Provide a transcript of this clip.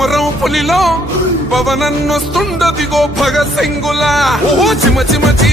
కొమరం పులిలో పవనన్నొస్తుండదిగో భగ సింగుల. ఓ చిమ చిమ చీకట్లు